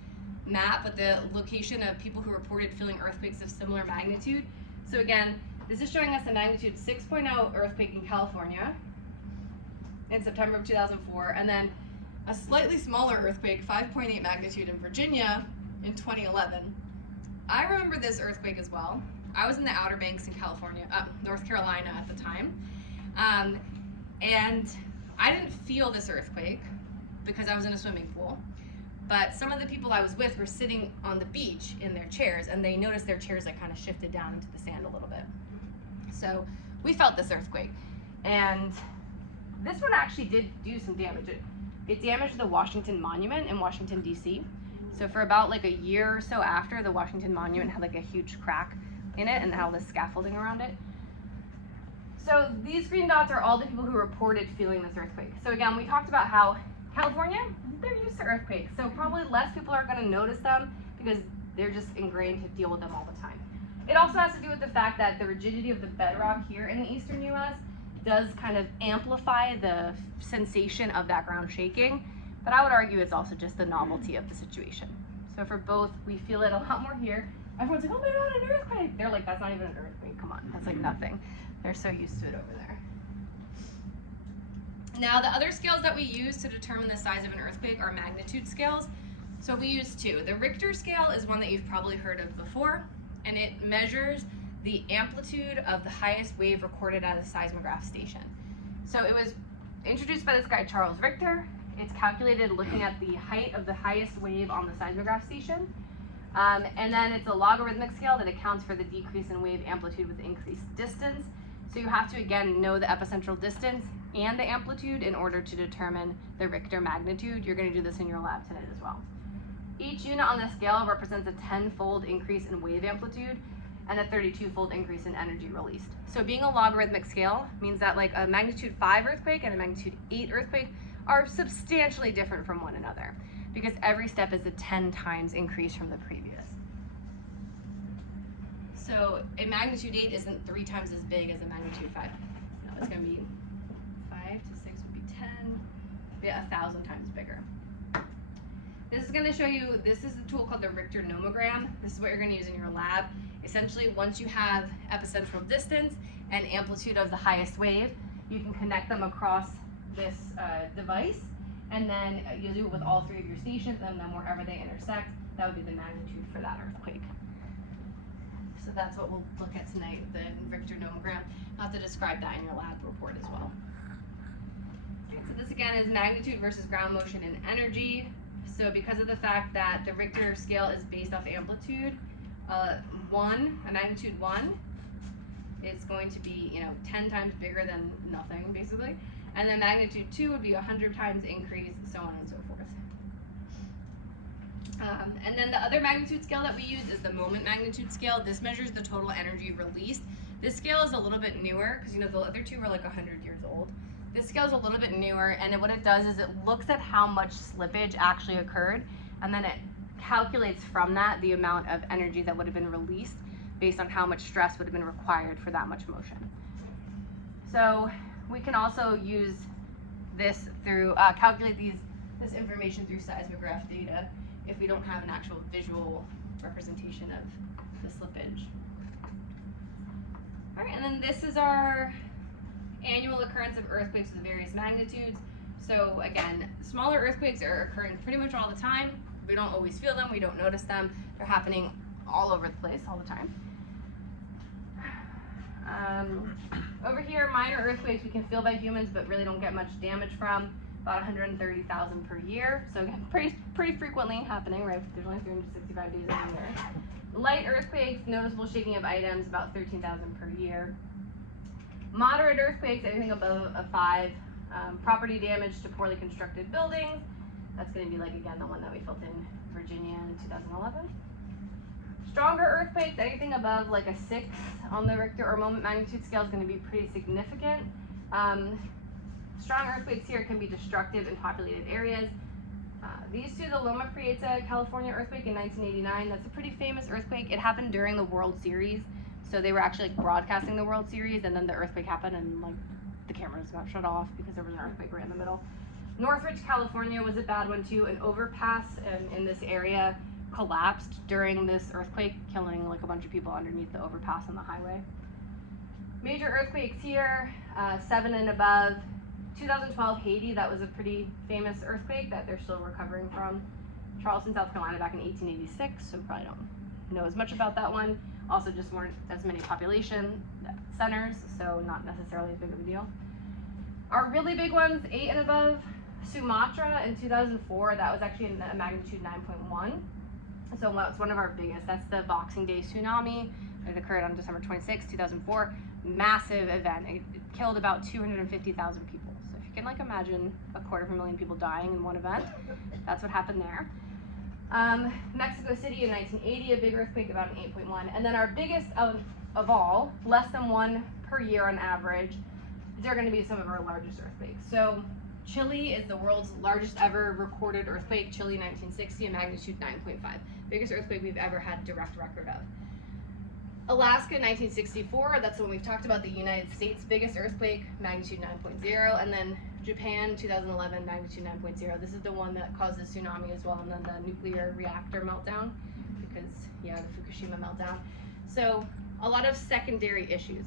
map with the location of people who reported feeling earthquakes of similar magnitude. So again, this is showing us a magnitude 6.0 earthquake in California in September of 2004, and then a slightly smaller earthquake, 5.8 magnitude in Virginia in 2011. I remember this earthquake as well. I was in the Outer Banks in North Carolina at the time, and I didn't feel this earthquake because I was in a swimming pool. But some of the people I was with were sitting on the beach in their chairs, and they noticed their chairs like kind of shifted down into the sand a little bit. So we felt this earthquake, and this one actually did do some damage. It damaged the Washington Monument in Washington, D.C. So for about like a year or so after, the Washington Monument had like a huge crack in it and had all this scaffolding around it. So these green dots are all the people who reported feeling this earthquake. So again, we talked about how California, they're used to earthquakes, so probably less people are going to notice them because they're just ingrained to deal with them all the time. It also has to do with the fact that the rigidity of the bedrock here in the eastern U.S. does kind of amplify the sensation of that ground shaking, but I would argue it's also just the novelty of the situation. So for both, we feel it a lot more here. Everyone's like, oh my God, an earthquake! They're like, that's not even an earthquake, come on, that's like nothing. They're so used to it over there. Now, the other scales that we use to determine the size of an earthquake are magnitude scales. So we use two. The Richter scale is one that you've probably heard of before, and it measures the amplitude of the highest wave recorded at a seismograph station. So it was introduced by this guy, Charles Richter. It's calculated looking at the height of the highest wave on the seismograph station. And then it's a logarithmic scale that accounts for the decrease in wave amplitude with increased distance. So you have to, again, know the epicentral distance and the amplitude in order to determine the Richter magnitude. You're going to do this in your lab tonight as well. Each unit on the scale represents a 10-fold increase in wave amplitude and a 32-fold increase in energy released. So being a logarithmic scale means that like a magnitude 5 earthquake and a magnitude 8 earthquake are substantially different from one another because every step is a 10 times increase from the previous. So a magnitude 8 isn't 3 times as big as a magnitude 5. No, it's going to be 5 to 6 would be 10, yeah, 1,000 times bigger. This is going to show you, this is a tool called the Richter nomogram. This is what you're going to use in your lab. Essentially, once you have epicentral distance and amplitude of the highest wave, you can connect them across this device, and then you'll do it with all 3 of your stations, and then wherever they intersect, that would be the magnitude for that earthquake. So that's what we'll look at tonight, the Richter nomogram. I'll have to describe that in your lab report as well. Okay, so this again is magnitude versus ground motion and energy. So because of the fact that the Richter scale is based off amplitude, a magnitude 1 is going to be 10 times bigger than nothing basically, and then magnitude 2 would be 100 times increase, so on and so forth. And then the other magnitude scale that we use is the moment magnitude scale. This measures the total energy released. This scale is a little bit newer because the other two were like 100 years old. This scale is a little bit newer, and what it does is it looks at how much slippage actually occurred, and then it calculates from that the amount of energy that would have been released based on how much stress would have been required for that much motion. So we can also use this through calculate this information through seismograph data if we don't have an actual visual representation of the slippage. All right, and then this is our annual occurrence of earthquakes of various magnitudes. So again, smaller earthquakes are occurring pretty much all the time. We don't always feel them, we don't notice them. They're happening all over the place all the time. Over here, minor earthquakes we can feel by humans but really don't get much damage from, about 130,000 per year. So again, pretty frequently happening, right? There's only 365 days in a year. Light earthquakes, noticeable shaking of items, about 13,000 per year. Moderate earthquakes, anything above a 5. Property damage to poorly constructed buildings. That's going to be like, again, the one that we felt in Virginia in 2011. Stronger earthquakes, anything above like a 6 on the Richter or moment magnitude scale is going to be pretty significant. Strong earthquakes here can be destructive in populated areas. These two, the Loma Prieta, California earthquake in 1989, that's a pretty famous earthquake. It happened during the World Series. So they were actually like, broadcasting the World Series, and then the earthquake happened and like the cameras got shut off because there was an earthquake right in the middle. Northridge, California was a bad one too. An overpass in this area collapsed during this earthquake, killing like a bunch of people underneath the overpass on the highway. Major earthquakes here, 7 and above. 2012 Haiti, that was a pretty famous earthquake that they're still recovering from. Charleston, South Carolina back in 1886, so probably don't know as much about that one. Also just weren't as many population centers, so not necessarily as big of a deal. Our really big ones, 8 and above, Sumatra in 2004, that was actually a magnitude 9.1. So that's one of our biggest. That's the Boxing Day tsunami. It occurred on December 26, 2004. Massive event. It killed about 250,000 people. So if you can like imagine 250,000 people dying in one event, that's what happened there. Mexico City in 1980, a big earthquake, about an 8.1. And then our biggest of all, less than 1 per year on average, they're going to be some of our largest earthquakes. So Chile is the world's largest ever recorded earthquake, Chile 1960, a magnitude 9.5. Biggest earthquake we've ever had direct record of. Alaska 1964, that's the one we've talked about, the United States biggest earthquake, magnitude 9.0, and then Japan 2011, magnitude 9.0. This is the one that caused the tsunami as well, and then the nuclear reactor meltdown, because, yeah, the Fukushima meltdown. So, a lot of secondary issues.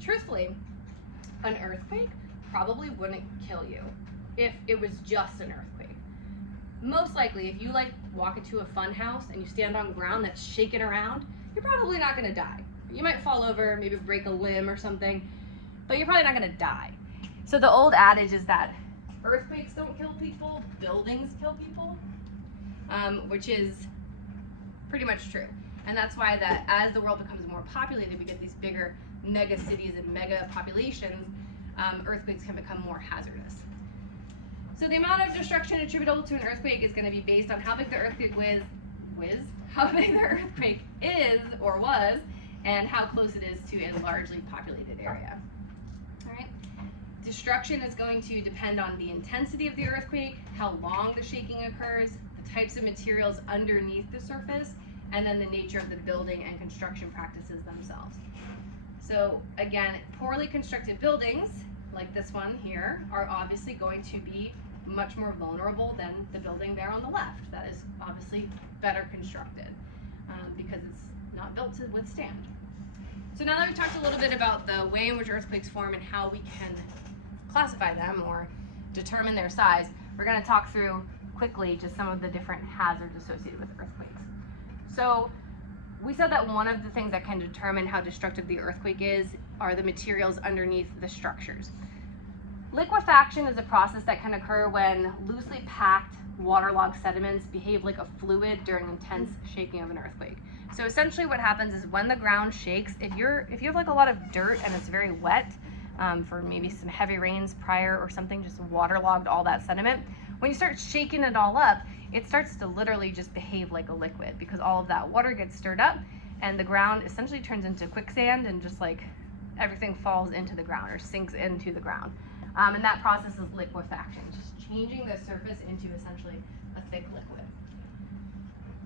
Truthfully, an earthquake probably wouldn't kill you if it was just an earthquake. Most likely, if you like walk into a fun house and you stand on ground that's shaking around, you're probably not gonna die. You might fall over, maybe break a limb or something, but you're probably not gonna die. So the old adage is that earthquakes don't kill people, buildings kill people, which is pretty much true. And that's why that as the world becomes more populated, we get these bigger mega cities and mega populations, earthquakes can become more hazardous. So the amount of destruction attributable to an earthquake is going to be based on how big the earthquake how big the earthquake is or was, and how close it is to a largely populated area. All right. Destruction is going to depend on the intensity of the earthquake, how long the shaking occurs, the types of materials underneath the surface, and then the nature of the building and construction practices themselves. So again, poorly constructed buildings, like this one here, are obviously going to be much more vulnerable than the building there on the left. That is obviously better constructed because it's not built to withstand. So now that we've talked a little bit about the way in which earthquakes form and how we can classify them or determine their size, we're going to talk through quickly just some of the different hazards associated with earthquakes. So we said that one of the things that can determine how destructive the earthquake is are the materials underneath the structures. Liquefaction is a process that can occur when loosely packed waterlogged sediments behave like a fluid during intense shaking of an earthquake. So essentially what happens is when the ground shakes, if you have like a lot of dirt and it's very wet for maybe some heavy rains prior or something, just waterlogged all that sediment, when you start shaking it all up, it starts to literally just behave like a liquid because all of that water gets stirred up and the ground essentially turns into quicksand and just like everything falls into the ground or sinks into the ground. And that process is liquefaction, just changing the surface into essentially a thick liquid.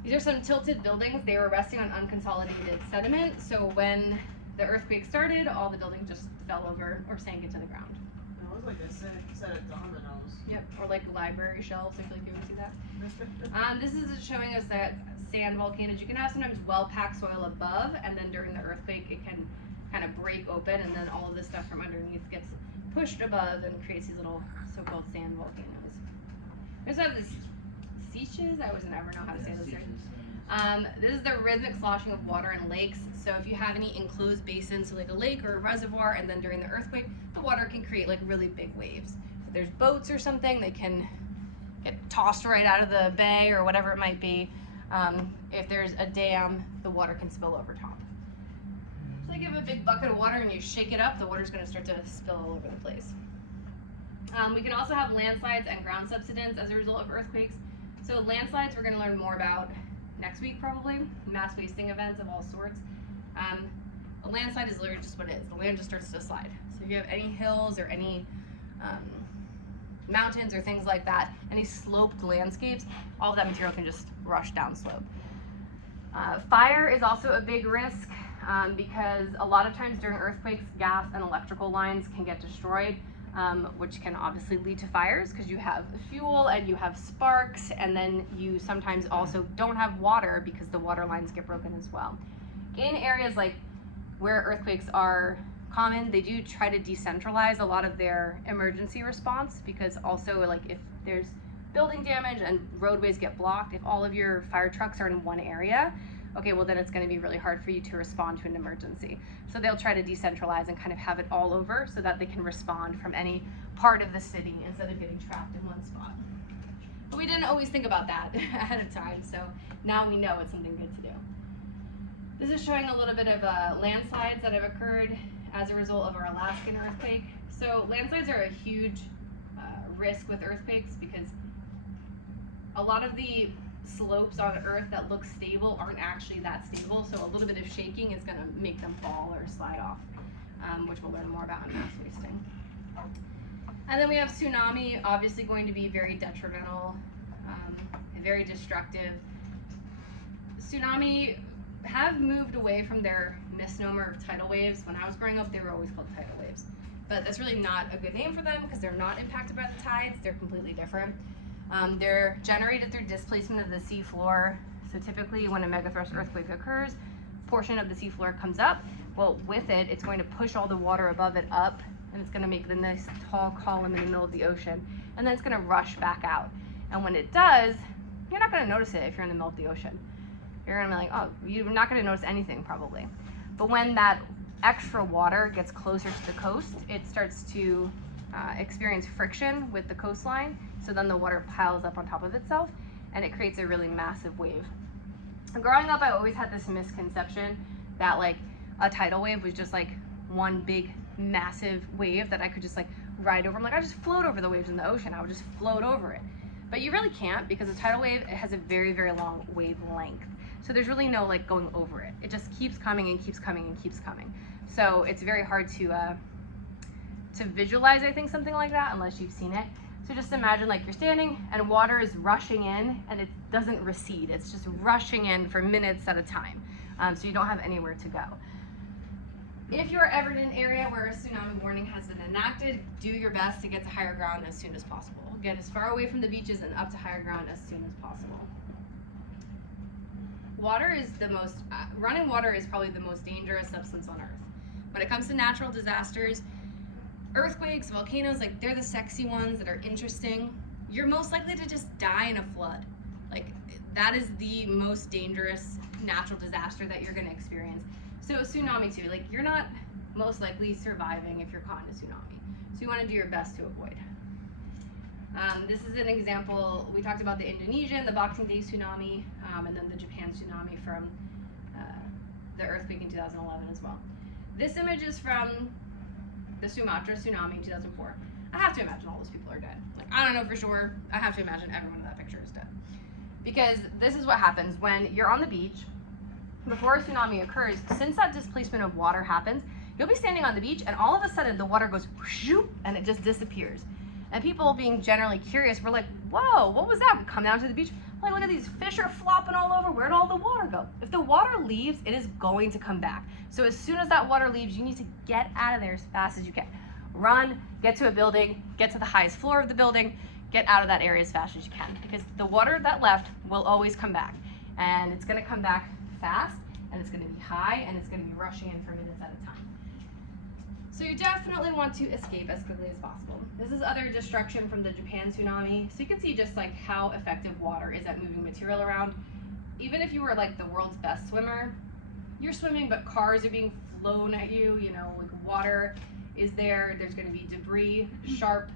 These are some tilted buildings. They were resting on unconsolidated sediment, so when the earthquake started, all the buildings just fell over or sank into the ground. It was like a set of dominoes. Yep, or like library shelves, I feel like you would see that. This is showing us that sand volcanoes, you can have sometimes well-packed soil above, and then during the earthquake, it can kind of break open, and then all of this stuff from underneath gets pushed above and creates these little so-called sand volcanoes. We also have this seiches. I would never know how to say this. This is the rhythmic sloshing of water in lakes. So if you have any enclosed basins, so like a lake or a reservoir, and then during the earthquake, the water can create like really big waves. If there's boats or something, they can get tossed right out of the bay or whatever it might be. If there's a dam, the water can spill over top. So like you have a big bucket of water and you shake it up, the water's going to start to spill all over the place. We can also have landslides and ground subsidence as a result of earthquakes. So landslides we're going to learn more about next week probably, mass wasting events of all sorts. A landslide is literally just what it is. The land just starts to slide. So if you have any hills or any mountains or things like that, any sloped landscapes, all of that material can just rush down slope. Fire is also a big risk because a lot of times during earthquakes, gas and electrical lines can get destroyed, which can obviously lead to fires because you have fuel and you have sparks, and then you sometimes also don't have water because the water lines get broken as well. In areas like where earthquakes are common, they do try to decentralize a lot of their emergency response, because also like if there's building damage and roadways get blocked, if all of your fire trucks are in one area, okay, well then it's going to be really hard for you to respond to an emergency. So they'll try to decentralize and kind of have it all over so that they can respond from any part of the city instead of getting trapped in one spot. But we didn't always think about that ahead of time, so now we know it's something good to do. This is showing a little bit of landslides that have occurred as a result of our Alaskan earthquake. So landslides are a huge risk with earthquakes because a lot of the slopes on Earth that look stable aren't actually that stable. So a little bit of shaking is going to make them fall or slide off, which we'll learn more about in mass wasting. And then we have tsunami, obviously going to be very detrimental, very destructive. Tsunami have moved away from their misnomer of tidal waves. When I was growing up, they were always called tidal waves. But that's really not a good name for them because they're not impacted by the tides. They're completely different. They're generated through displacement of the seafloor. So typically when a megathrust earthquake occurs, a portion of the seafloor comes up. Well, with it, it's going to push all the water above it up, and it's going to make the nice tall column in the middle of the ocean, and then it's going to rush back out. And when it does, you're not going to notice it if you're in the middle of the ocean. You're going to be like, oh, you're not going to notice anything probably. But when that extra water gets closer to the coast, it starts to experience friction with the coastline. So then the water piles up on top of itself and it creates a really massive wave. Growing up, I always had this misconception that like a tidal wave was just like one big massive wave that I could just like ride over. I'm like, I just float over the waves in the ocean. I would just float over it. But you really can't, because a tidal wave, it has a very, very long wavelength. So there's really no like going over it. It just keeps coming and keeps coming and keeps coming. So it's very hard to visualize, I think, something like that unless you've seen it. So just imagine like you're standing and water is rushing in and it doesn't recede. It's just rushing in for minutes at a time. So you don't have anywhere to go. If you're ever in an area where a tsunami warning has been enacted, do your best to get to higher ground as soon as possible. Get as far away from the beaches and up to higher ground as soon as possible. Water is running water is probably the most dangerous substance on Earth. When it comes to natural disasters, earthquakes, volcanoes, like they're the sexy ones that are interesting. You're most likely to just die in a flood. Like that is the most dangerous natural disaster that you're gonna experience. So a tsunami too, like you're not most likely surviving if you're caught in a tsunami. So you wanna do your best to avoid. This is an example. We talked about the Indonesian, the Boxing Day tsunami, and then the Japan tsunami from the earthquake in 2011 as well. This image is from the Sumatra tsunami in 2004. I have to imagine all those people are dead. Like, I don't know for sure. I have to imagine everyone in that picture is dead. Because this is what happens when you're on the beach, before a tsunami occurs, since that displacement of water happens, you'll be standing on the beach and all of a sudden the water goes whoosh, and it just disappears. And people being generally curious, we're like, whoa, what was that? We come down to the beach, like, look at these fish are flopping all over. Where'd all the water go? If the water leaves, it is going to come back. So as soon as that water leaves, you need to get out of there as fast as you can. Run, get to a building, get to the highest floor of the building, get out of that area as fast as you can, because the water that left will always come back. And it's gonna come back fast, and it's gonna be high, and it's gonna be rushing in for minutes at a time. So you definitely want to escape as quickly as possible. This is other destruction from the Japan tsunami. So you can see just like how effective water is at moving material around. Even if you were like the world's best swimmer, you're swimming, but cars are being flown at you, you know, like water is there, there's gonna be debris, sharp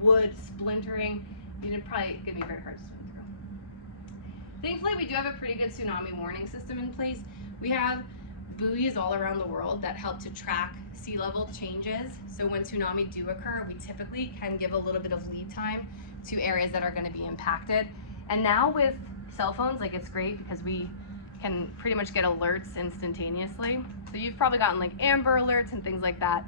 wood, splintering. You're probably gonna be very hard to swim through. Thankfully, we do have a pretty good tsunami warning system in place. We have buoys all around the world that help to track sea level changes. So when tsunami do occur, we typically can give a little bit of lead time to areas that are going to be impacted. And now with cell phones, like it's great because we can pretty much get alerts instantaneously. So you've probably gotten like Amber alerts and things like that.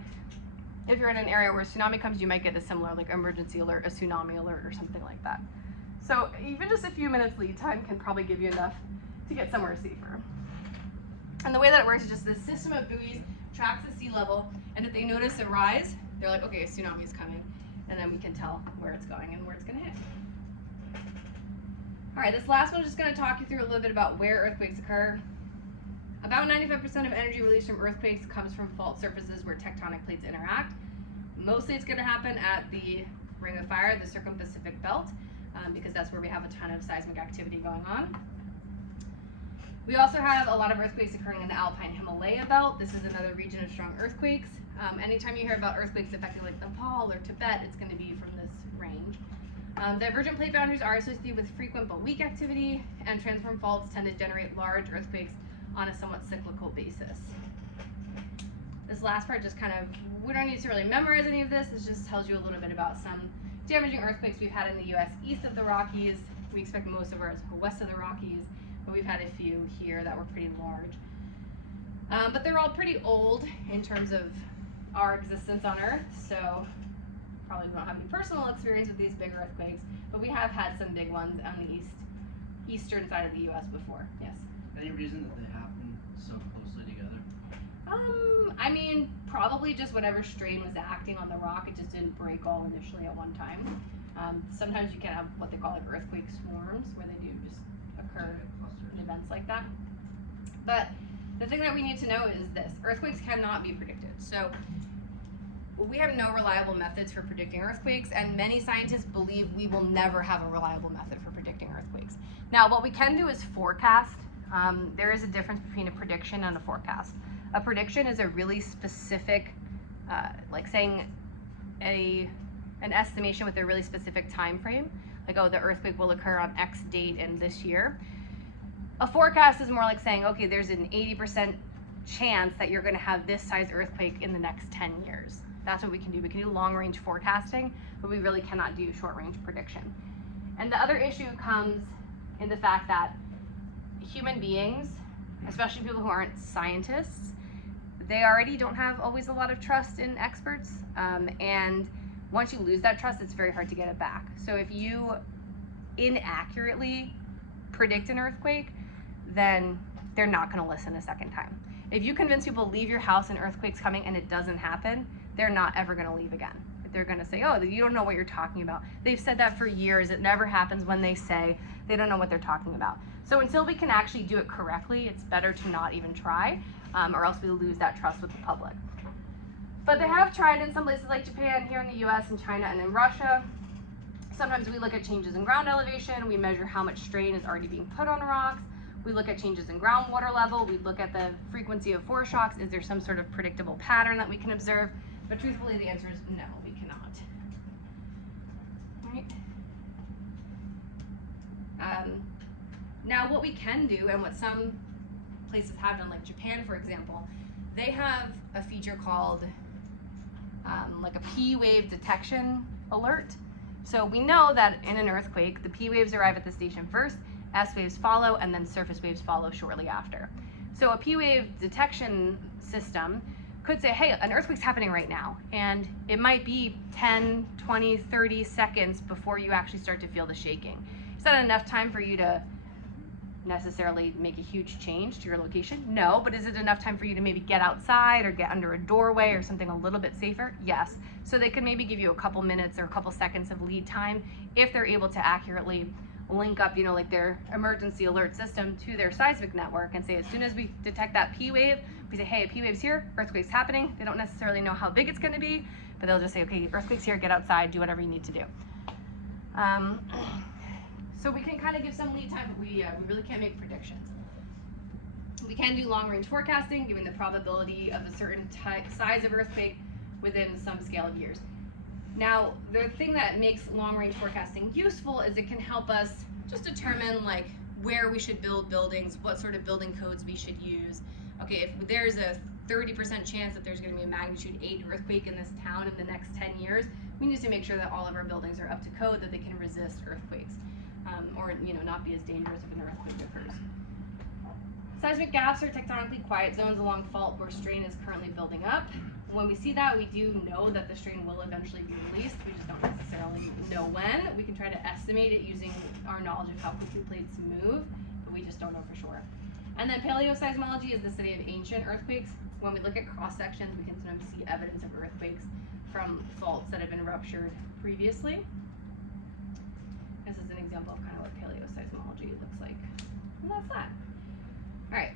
If you're in an area where a tsunami comes, you might get a similar like emergency alert, a tsunami alert or something like that. So even just a few minutes lead time can probably give you enough to get somewhere safer. And the way that it works is just this system of buoys tracks the sea level, and if they notice a rise, they're like, okay, a tsunami is coming, and then we can tell where it's going and where it's going to hit. All right, this last one is just going to talk you through a little bit about where earthquakes occur. About 95% of energy released from earthquakes comes from fault surfaces where tectonic plates interact. Mostly it's going to happen at the Ring of Fire, the Circum-Pacific Belt, because that's where we have a ton of seismic activity going on. We also have a lot of earthquakes occurring in the Alpine Himalaya Belt. This is another region of strong earthquakes. Anytime you hear about earthquakes affecting like Nepal or Tibet, it's going to be from this range. Divergent plate boundaries are associated with frequent but weak activity, and transform faults tend to generate large earthquakes on a somewhat cyclical basis. This last part just kind of, we don't need to really memorize any of this. This just tells you a little bit about some damaging earthquakes we've had in the U.S. east of the Rockies. We expect most of ours west of the Rockies, but we've had a few here that were pretty large. But they're all pretty old in terms of our existence on Earth, so probably don't have any personal experience with these big earthquakes, but we have had some big ones on the eastern side of the U.S. before. Yes? Any reason that they happen so closely together? I mean, probably just whatever strain was acting on the rock, it just didn't break all initially at one time. Sometimes you can have what they call like earthquake swarms, where they do just occur in events like that. But the thing that we need to know is this: earthquakes cannot be predicted. So we have no reliable methods for predicting earthquakes, and many scientists believe we will never have a reliable method for predicting earthquakes. Now, what we can do is forecast. There is a difference between a prediction and a forecast. A prediction is a really specific, like saying an estimation with a really specific time frame, like, oh, the earthquake will occur on X date in this year. A forecast is more like saying, okay, there's an 80% chance that you're going to have this size earthquake in the next 10 years. That's what we can do. We can do long-range forecasting, but we really cannot do short-range prediction. And the other issue comes in the fact that human beings, especially people who aren't scientists, they already don't have always a lot of trust in experts. And once you lose that trust, it's very hard to get it back. So if you inaccurately predict an earthquake, then they're not going to listen a second time. If you convince people leave your house and earthquake's coming and it doesn't happen, they're not ever going to leave again. They're going to say, oh, you don't know what you're talking about. They've said that for years. It never happens when they say. They don't know what they're talking about. So until we can actually do it correctly, it's better to not even try, or else we lose that trust with the public. But they have tried in some places like Japan, here in the US, and China, and in Russia. Sometimes we look at changes in ground elevation. We measure how much strain is already being put on rocks. We look at changes in groundwater level. We look at the frequency of foreshocks. Is there some sort of predictable pattern that we can observe? But truthfully, the answer is no, we cannot. All right. Now, what we can do, and what some places have done, like Japan, for example, they have a feature called like a P wave detection alert. So we know that in an earthquake, the P waves arrive at the station first, S waves follow, and then surface waves follow shortly after. So a P wave detection system could say, hey, an earthquake's happening right now, and it might be 10, 20, 30 seconds before you actually start to feel the shaking. Is that enough time for you to necessarily make a huge change to your location? No, but is it enough time for you to maybe get outside or get under a doorway or something a little bit safer? Yes. So they could maybe give you a couple minutes or a couple seconds of lead time if they're able to accurately link up, like their emergency alert system to their seismic network and say, as soon as we detect that P wave, we say, hey, a P wave's here, earthquake's happening. They don't necessarily know how big it's going to be, but they'll just say, okay, earthquake's here, get outside, do whatever you need to do. So we can kind of give some lead time, but we really can't make predictions. We can do long-range forecasting, given the probability of a certain size of earthquake within some scale of years. Now, the thing that makes long-range forecasting useful is it can help us just determine like where we should build buildings, what sort of building codes we should use. Okay, if there's a 30% chance that there's going to be a magnitude 8 earthquake in this town in the next 10 years, we need to make sure that all of our buildings are up to code, that they can resist earthquakes. or not be as dangerous if an earthquake occurs. Seismic gaps are tectonically quiet zones along fault where strain is currently building up. When we see that, we do know that the strain will eventually be released. We just don't necessarily know when. We can try to estimate it using our knowledge of how quickly plates move, but we just don't know for sure. And then paleoseismology is the study of ancient earthquakes. When we look at cross sections, we can sometimes see evidence of earthquakes from faults that have been ruptured previously. This is an example of kind of what paleoseismology looks like. And that's that.